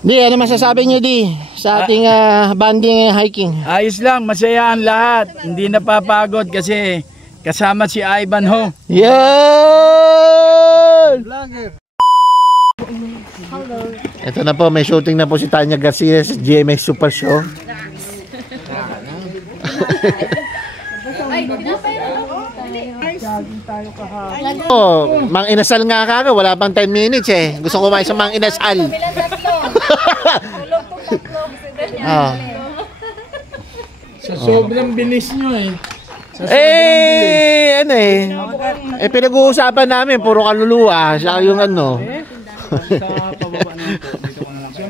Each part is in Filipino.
Di, ano masasabi nyo di sa ating banding hiking? Ayos lang, masaya ang lahat. Hindi napapagod kasi kasama si Ivanhoe. Yan! Ito na po, may shooting na po si Tanya Garcia sa GMX Super Show. Oh, mang inasal nga kaka, wala pang 10 minutes eh. Gusto ko kumain sa mang inasal. Sa sobrang bilis nyo eh. Ano eh. Pinag-uusapan namin, puro kaluluwa. Siya yung ano.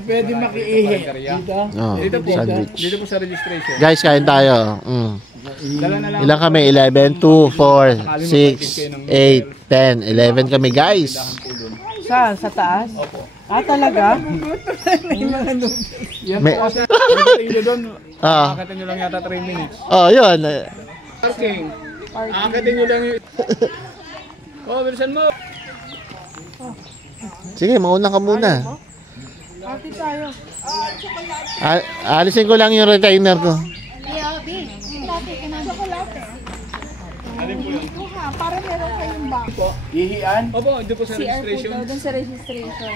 Pwede makiihi. Dito po sa registration. Guys, kain tayo. Ilan kami? 11, 2, 4, 6, 8, 10. 11 kami guys. Saan? Sa taas? Opo. Talaga? Yan po kasi nakakita nyo doon. Nakakita nyo lang yata 3 minutes. Yun. Parking. Nakakita nyo lang yun. Bilisan mo. Sige, mauna ka muna. Party tayo. Alisin ko lang yung retainer ko. Para meron kayong bag. Ihian? Opo, doon po sa registration. Doon sa registration.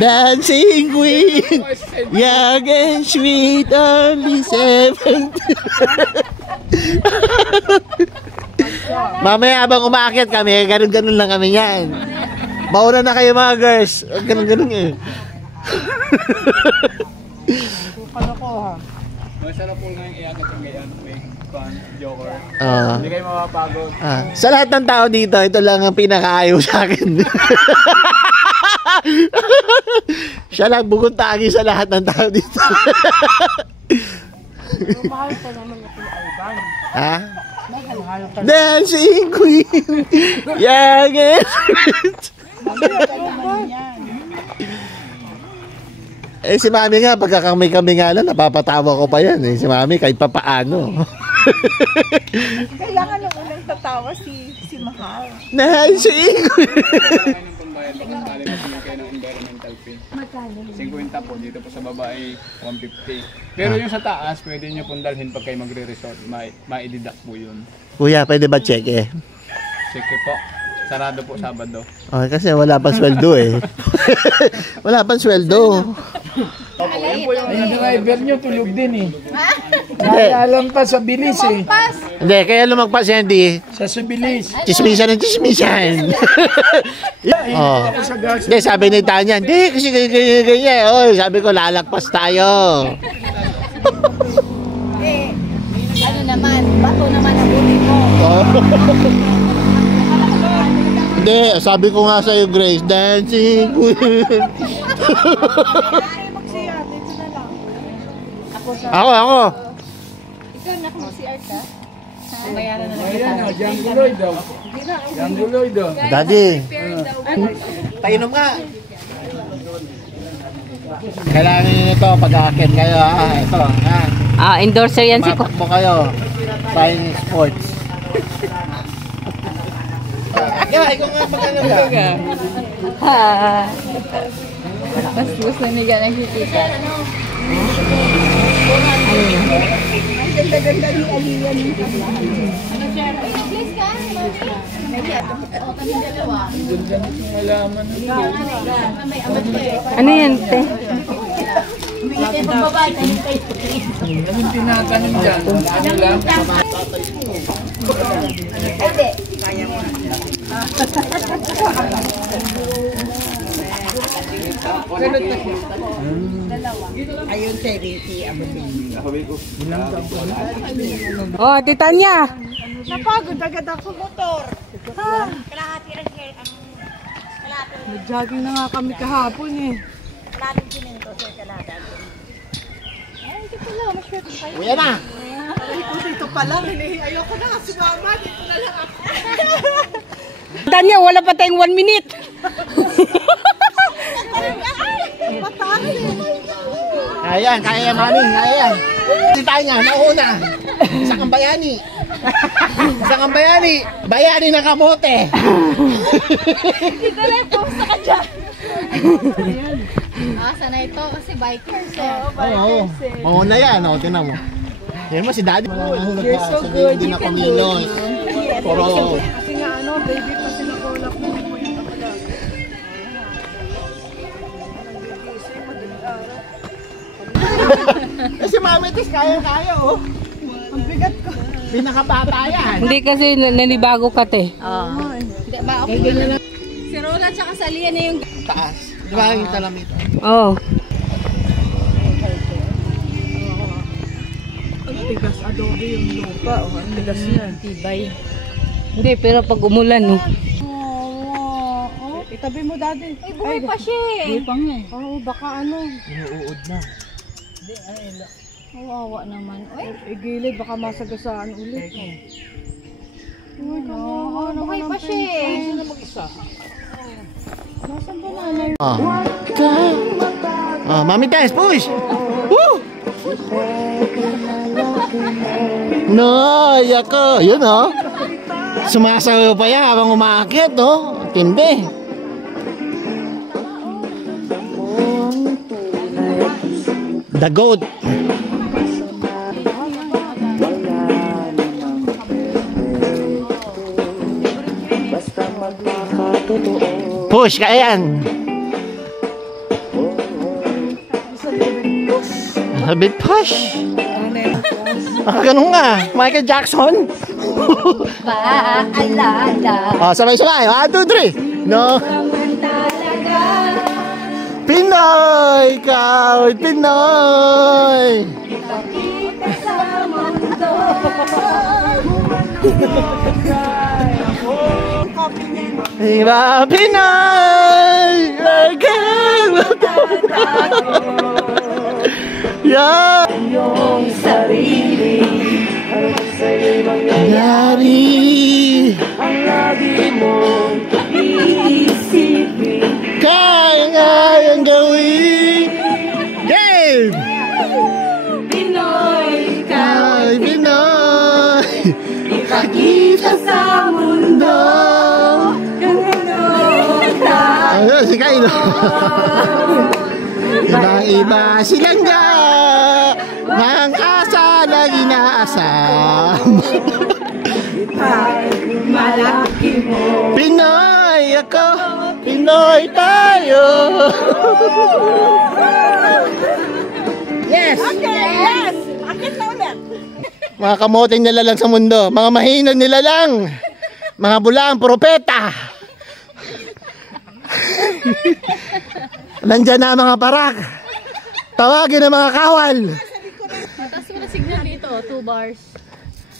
Dancing Queen, young and sweet, only 17. Mamaya habang umaakit kami, ganun-ganun lang kami yan. Mauna na kayo mga girls. Ganun-ganun eh. Kalokohan. Masarap po nga yung iakit yung gayan. Fun, joker. Hindi kayo mapapagod. Sa lahat ng tao dito, ito lang ang pinakaayaw sa akin. Siya lang bugon tagi sa lahat ng tao dito. Mahal pa naman yung Ivan. Ha? Dancing Queen, young and sweet. Si Mami nga, pagka kami nga lang, napapatawa ko pa yan eh. Si Mami, kahit pa paano. Kailangan ng unang tatawa si Mahal. Dancing Queen. 50 po, dito po sa babae 150. Pero yung sa taas, pwede nyo pong dalhin pag kayo magre-resort, ma-i-deduct po yun. Kuya, pwede ba check eh? Sige po, sarado po Sabado. Okay, kasi wala pang sweldo eh. Wala pang sweldo. Opo, yun po yung driver nyo, tulog din eh. Alam pa sa bilis eh. Hindi, kaya lumagpas yan di. Sa bilis. Chismisan ng chismisan. Hindi, sabi ni Tanya, hindi, kasi ganyan. Oy, sabi ko, lalagpas tayo. Ano naman, bato naman ang buti mo. Hindi, sabi ko nga sa'yo, Grace, dancing queen. Ako. Ikaw na kung si Art ha? Bayaran na lang. Ayan, Jangguloy daw. Jangguloy daw. Daddy, painom nga. Kailangan nyo nito pag-aakit kayo ha. Ito ha. Endorser yan si Matakbo kayo. Flying sports. Ikaw nga pag-ano ka. Mas gusto niya nakikita. Ang ganda-ganda ni Aliyah ni Ano yan, te? Anong tinatanong dyan? Ano lang? Ayun si Ricky Abading. Oh, Titanya. Napagod agad ako motor. Kalahati rin hair ang kalahati. Nag-jogging na nga kami kahapon eh. Kalahati sininto sa kalahati. Ay, ito pala, maswerte kayo. Uya na. Dito pa lang, ayoko na kasi mama, dito na lang ako. Tanya, wala pa tayong 1 minute. Kaya yan, mami, kaya yan. Si Tanya, nauna. Isa kang bayani. Bayani ng kamote. Dito na, pusa ka dyan. Sana ito kasi bikers eh. Oo. Mauna yan, oh, tinan mo. Yan mo si Daddy. You're so good. Hindi You na can kami do Los. it. Pero, Kasi nga ano, baby pa sinakolak mo. Yan na pala. kasi Mami Tis, kaya-kaya, oh. Ang bigat ko. Pinakabata yan. Hindi kasi nanibago ka, te. Hindi ba okay? Si Rola tsaka sa Lian na yung Taas. Di ba yung talamit? Oo. Tigas adobe yung lupa. Oh, ang tigas niya. Tibay. Hindi, pero pag umulan, no? Itabi mo, Daddy. ay buhay pa siya eh. Buhay pa nga eh. Oo, baka ano. Inuud na. Kawawa naman. Uy, Igilid, baka masagasaan ulit. Uy, kawawa naman buhay ang pa siya eh. Sino mag-isa? Nasaan ba nanay? Mami Tis, push! Woo! No, ako. Yun, oh. Sumasayaw pa yan habang umaakit, oh. Tindi. The goat. Push, kaya yan. A bit push. Ganun nga. Michael Jackson. Paalala. Oh, sabay-sabay. 1, 2, 3. No. Pinoy! Ikaw ay Pinoy! Iba Pinoy! Again! Yeah! Iyong sarili ang sa'yo'y Nangyari! ang lagi mong iisipin. Kaya-kayang gawin! Game! Pinoy ka, Ay, Pinoy! ipakita sa mundo kung ano ka. Ayun, si Kaino. Ibang-iba silang nga ng asa na inaasam. Malaki mo. Pinoy ako, Pinoy tayo. Yes! Yes! Akit na ulit. Mga kamoting nilalang sa mundo, mga mahina nilalang, mga bulang propeta. Nandyan na ang mga parak. Tawagin ang mga kawal. Tapos mo na signal dito, 2 bars.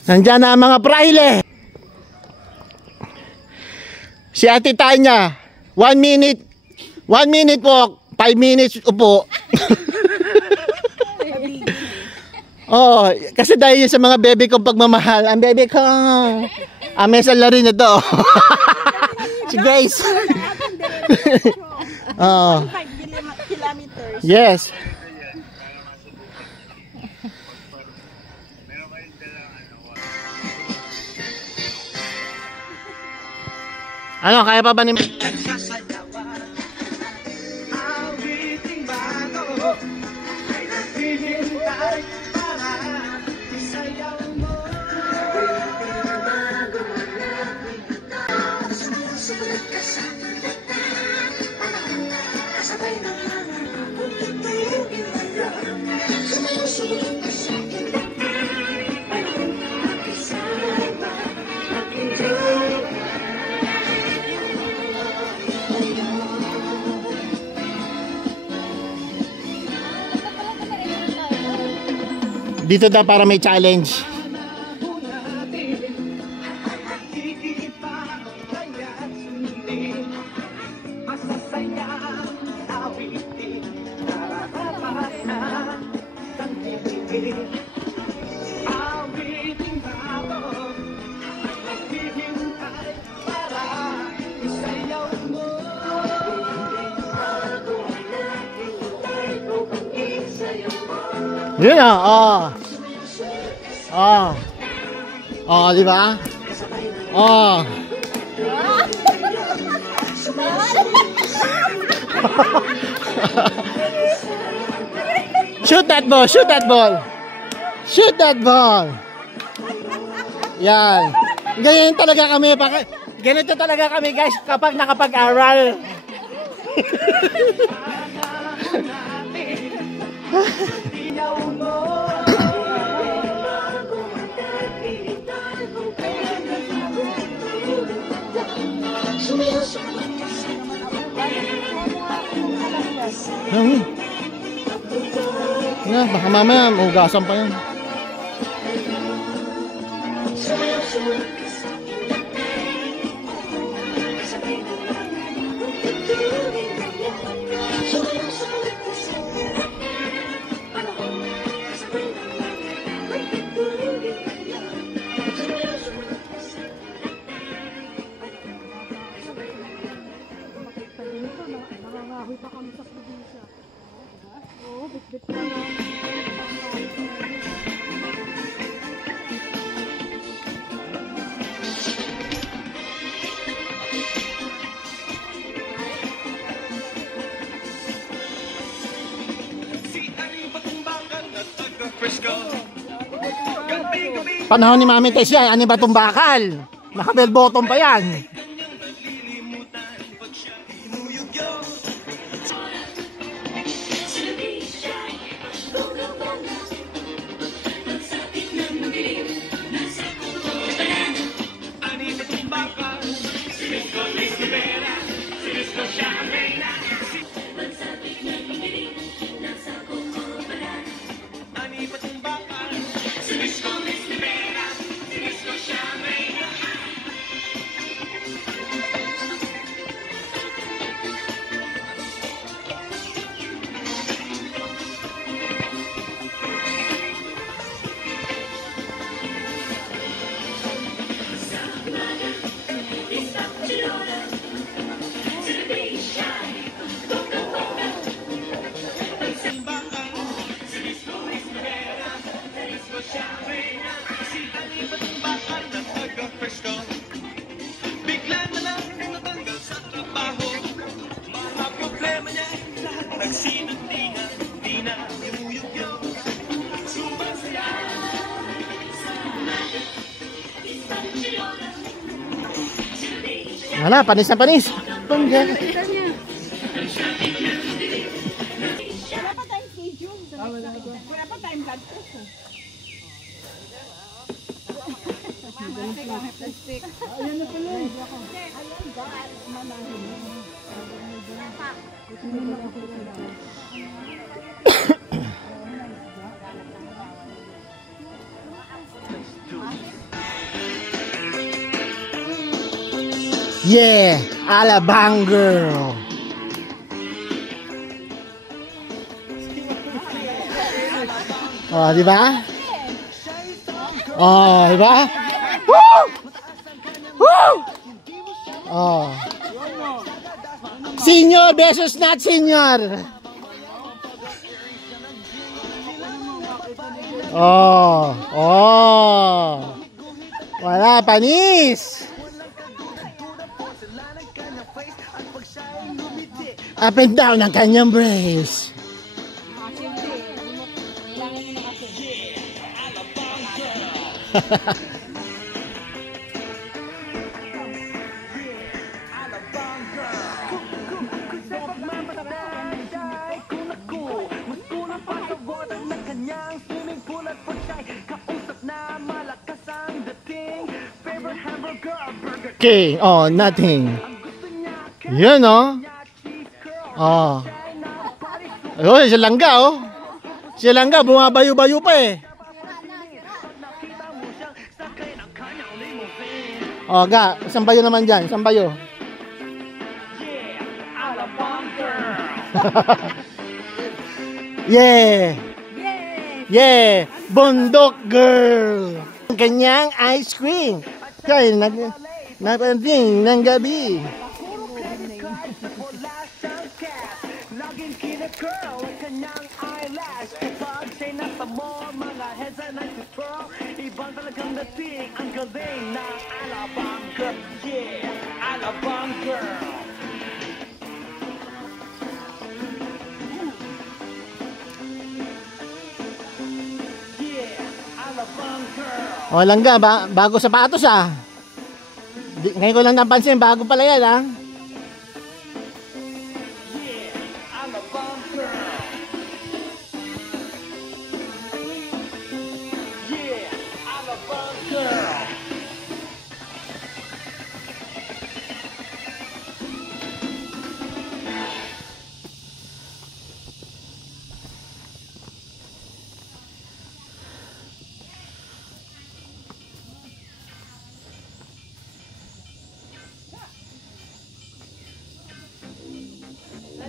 Nandyan na ang mga praile. Si Ate Tanya, 1 minute walk, 5 minutes upo. Oh, kasi dahil yun sa mga bebe kong pagmamahal. Ang bebe ko, amesal na rin ito. Si Grace. Oh. 5 kilometers. Yes. Ano, kaya pa ba ni... Dito daw para may challenge. Yun na, oh. Oh. Oh, di ba? Oh. Shoot that ball, shoot that ball. Shoot that ball. Yan. Ganyan talaga kami. Ganito talaga kami guys kapag nakapag-aral. Baka mamaya mahugasan pa yan. Panahon ni Mami Tess yan, ano ba itong bakal? Naka-bell bottom pa yan. Wala, panis na panis. Wala pa tayong blood pressure. Ayan na pala. Yeah, Alabang girl. Oh, di ba? Oh, di ba? Woo! Woo! Oh. Senior versus not senior. Oh, oh. Wala, panis. Up and down ang kanyang brace. Okay, oh, nothing. Yun, oh. Oh. Oh, siya langga, oh. Siya langga, bumabayo-bayo pa eh. Oh, ga, isang bayo naman dyan, isang bayo. Yeah. Yeah. Bundok girl. Ang kanyang ice cream. Kaya nagpanding ng gabi. Ibang talagang dating ang galing na Alabang girl. Yeah, Alabang girl. O langga, bago sapatos ah. Ngayon ko lang napansin, bago pala yan ah.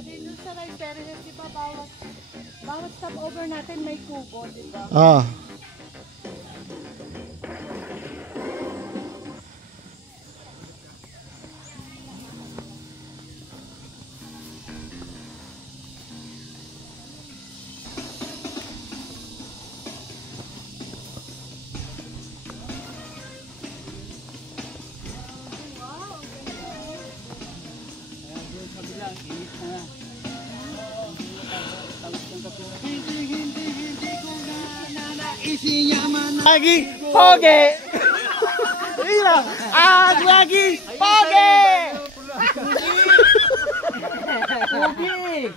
Dito sa Rice, di ba bawat stopover natin may kubo, di ba? Oh. Lagi poge. Iya, lagi poge. Pogi!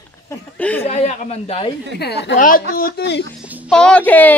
Si Aya Kamanday? 1, 2, 3. Poge.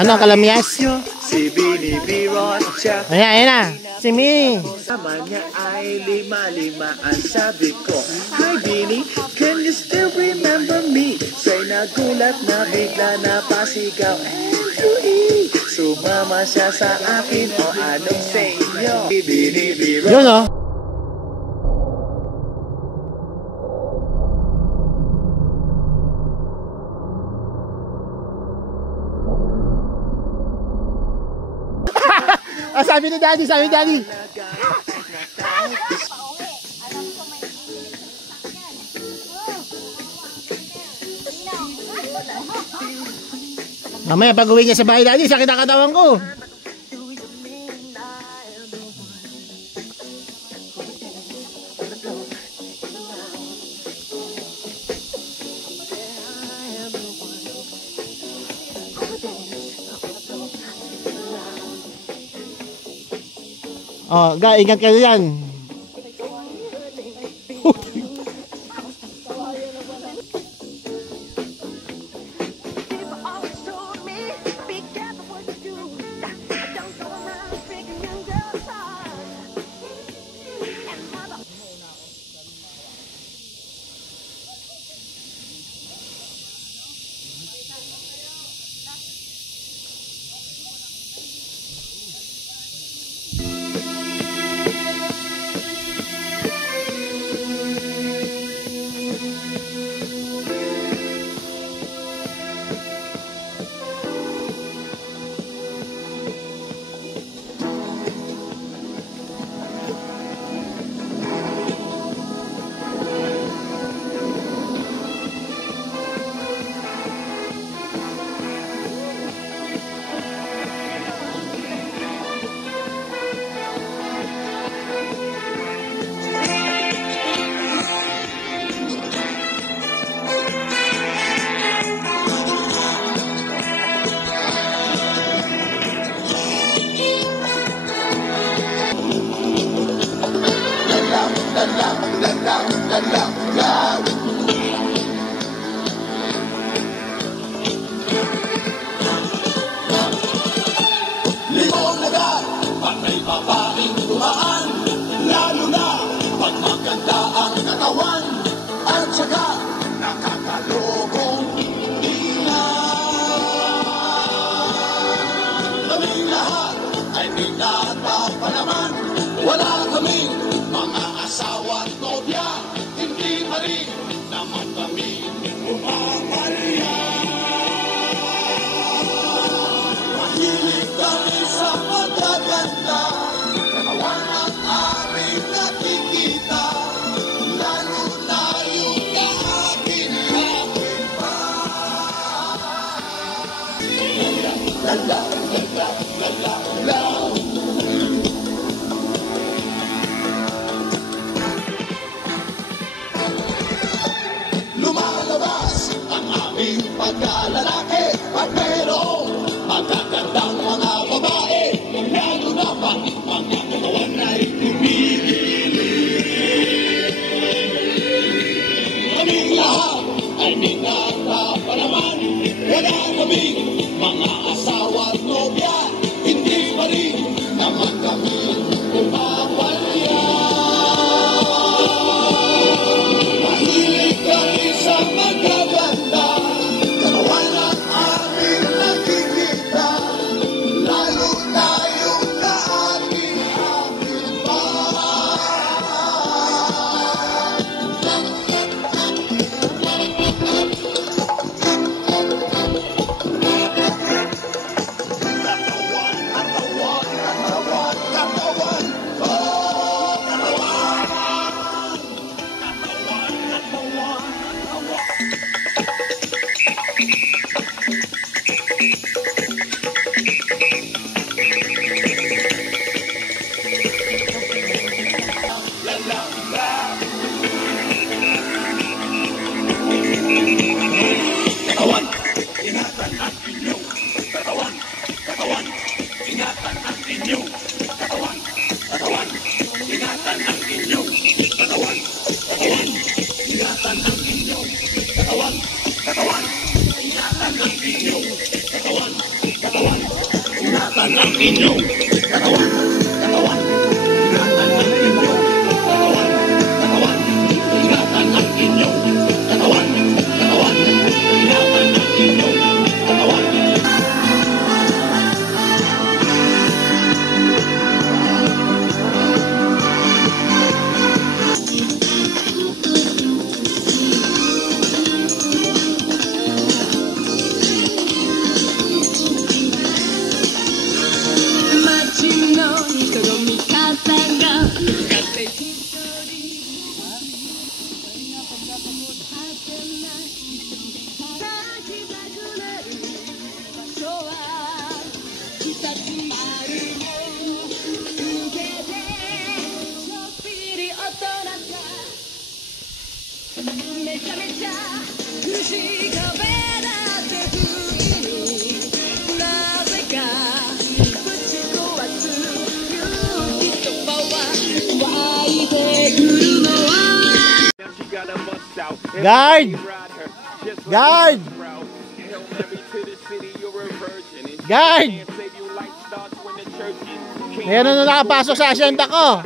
Ano, kalamyas? Si Binibiron siya. Ayan na. Si Mi. Sama niya ay 5-5 ang sabi ko. Hi Bini, can you still remember me? Siya'y nagulat na bigla na pasigaw. Andrew, sumama siya sa akin o anong sa inyo? Binibiron. Yun oh. Sabi ni Daddy, sabi ni Daddy. Mamaya pag uwi niya sa bahay, Daddy, sakit ang katawan ko. Oh, ga, ingat kayo yan. maging pagkalalaki at mayroong magagandang mga babae, lalo na pati mga katawan ay kumikilig. Kaming lahat ay minagpapalaman, wala kaming mga asawa at nobya, hindi pa rin naman kami umapalya. Mahilig kami sa magaganda, katawan ang aming nakikita, lalo na yung kaating-ating pa. Guard! Guard! Guard! Meron na nakapasok sa asyenda ko.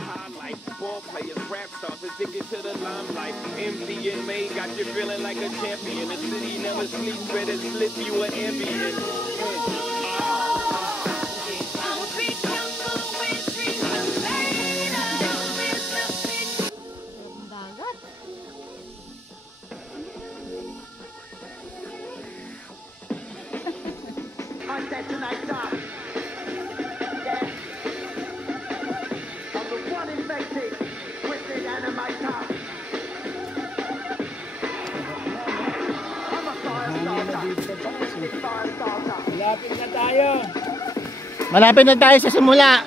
Malapit na tayo sa simula.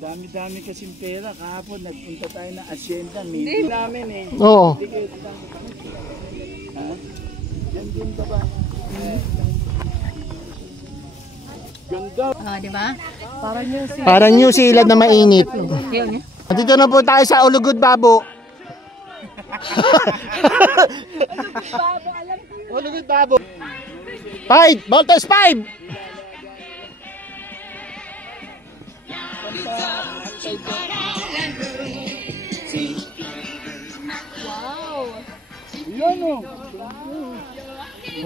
Dami-dami kasing pera. Kahapon nagpunta tayo ng asyenda. Meeting namin eh. Oo. Ha? Nandun ka ba? Ganda. Di ba? Parang New Zealand na mainit. Dito na po tayo sa Ulugod Babo. Ulugod Babo. 5! Voltage 5! Yan o.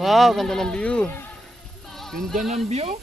Wow, ganda ng view. Ganda ng view.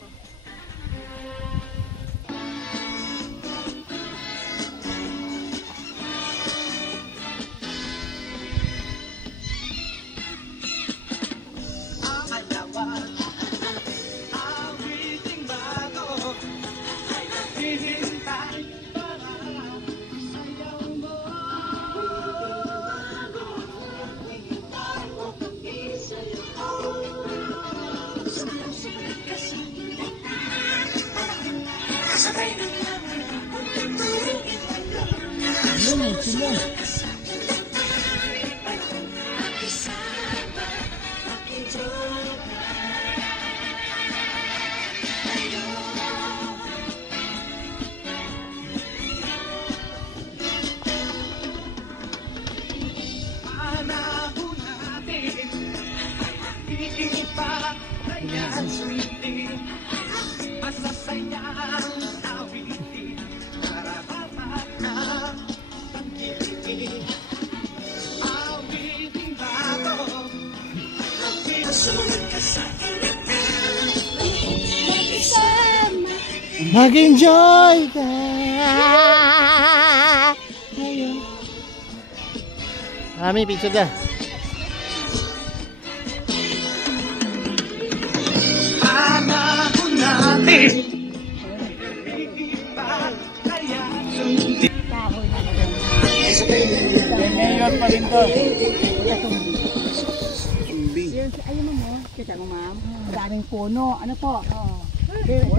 Mag-enjoy ka. Mami, pizza ka. Mayor pa rin to. Ayun mo, kita mo ma'am. Daming puno. Ano po? Dito,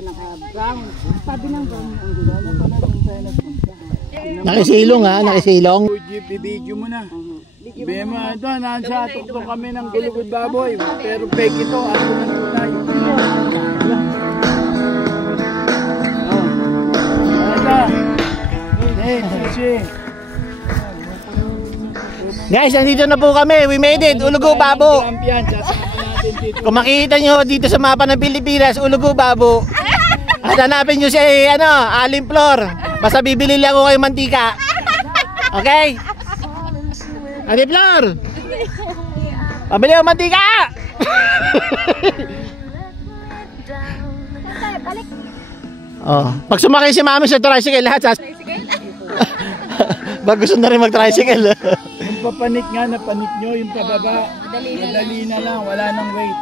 naka-brown. Sabi ng brown ang gulo. Ano pa na kung saan nagpunta? Nakisilong ha, nakisilong. Bibidyo mo na. Bema, ito, nasa tuktok kami ng gulugod baboy. Pero fake ito, ako ng tunay. Hey, sushi. Guys, nandito na po kami. We made it. Ulugo Babo. Champion, sasama natin dito. Kung makikita nyo dito sa mapa ng Pilipinas, Ulugo Babo. At hanapin nyo si Aling Flor. Basta bibili lang ako kayo mantika. Okay? Aling Flor! Pabili ako mantika! Oh, pag sumakay si mami sa tricycle lahat Bag gusto na rin mag-tricycle. Yung papanik nga, napanik nyo, yung pababa. Madali na lang, wala nang wait.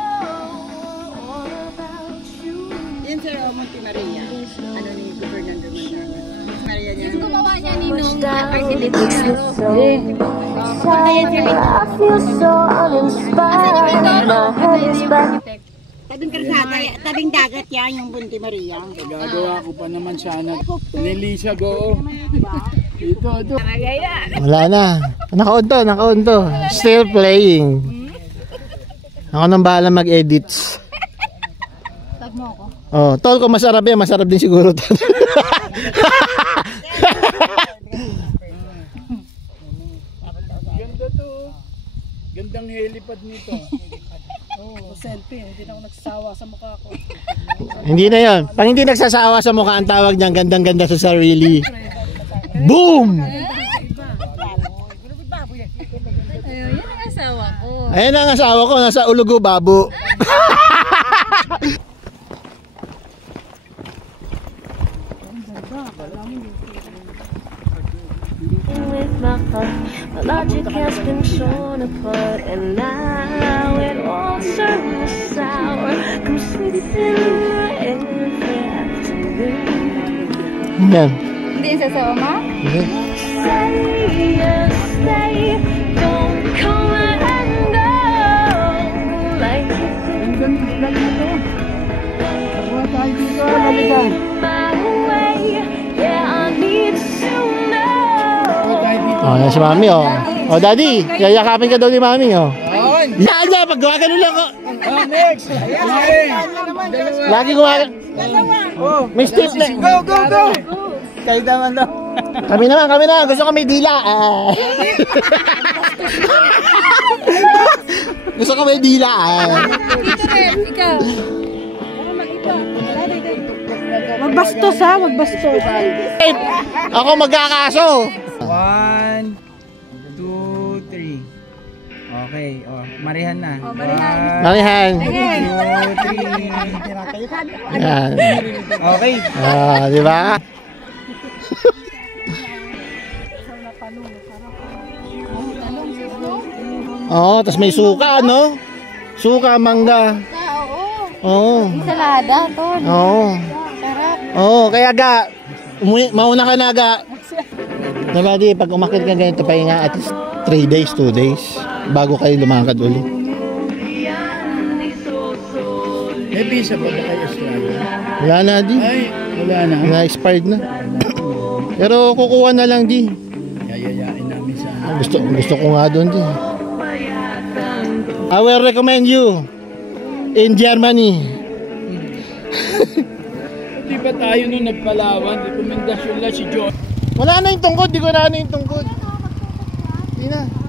Yan sir, Monte Maria. Ano ni Fernando Manuel? Maria niya. Yung gumawa niya ni nung architect. Tabing kalsada, tabing dagat yan, yung Monte Maria. Gagawa ko pa naman sana. Nilisa go. Ito. Wala na. Naka-on to. Still playing. Ako nang bahala mag-edits. Tag mo ako. Oh, tol ko masarap yan. Masarap din siguro to. Ganda to. Gandang helipad nito. Selfie, hindi na ako nagsasawa sa mukha ko. Hindi na yun. Pag hindi nagsasawa sa mukha, ang tawag niyang gandang-ganda sa sarili. Boom! Ayun, yan ang asawa ko. Ayan ang asawa ko. Nasa Ulugo Babo. With my heart, my logic has been torn apart, and now it all turns sour. Come sleeping every afternoon. Yan. Hindi yung sasawa mo? Stay, don't come and go like my way. Yeah, I need to know. Oh, yan si mami, oh. Oh, daddy, yayakapin ka daw ni mami, oh. Yan, paggawa ganun lang, oh. Next! Lagi gawa. May stiff na. Go! Kayo naman daw. Kami naman. Gusto kami dila. Gusto kami dila. Dito rin, ikaw. Magbastos ha, magbastos. Ako magkakaso. 1, 2, 3. Okay, marihan na. Marihan. 2, 3. Yan. Okay. Di ba? Oo, tas may suka, no? Suka, mangga. Oo. Salada, tol. Oo. Sarap. Oo, kaya ga, mauna ka na ga. Diba di, pag umakit ka ganito, pahinga at least 3 days, 2 days, bago kayo lumakad ulit. May visa pa ba kayo Australia? Wala na di. Ay, wala na. Na-expired na. Pero kukuha na lang di. Yayayain namin sana. Gusto ko nga doon di. I will recommend you in Germany. Di ba tayo nung nagpalawan, rekomendasyon lang si John. Wala na yung tungkod, di ko na yung tungkod. Hindi na.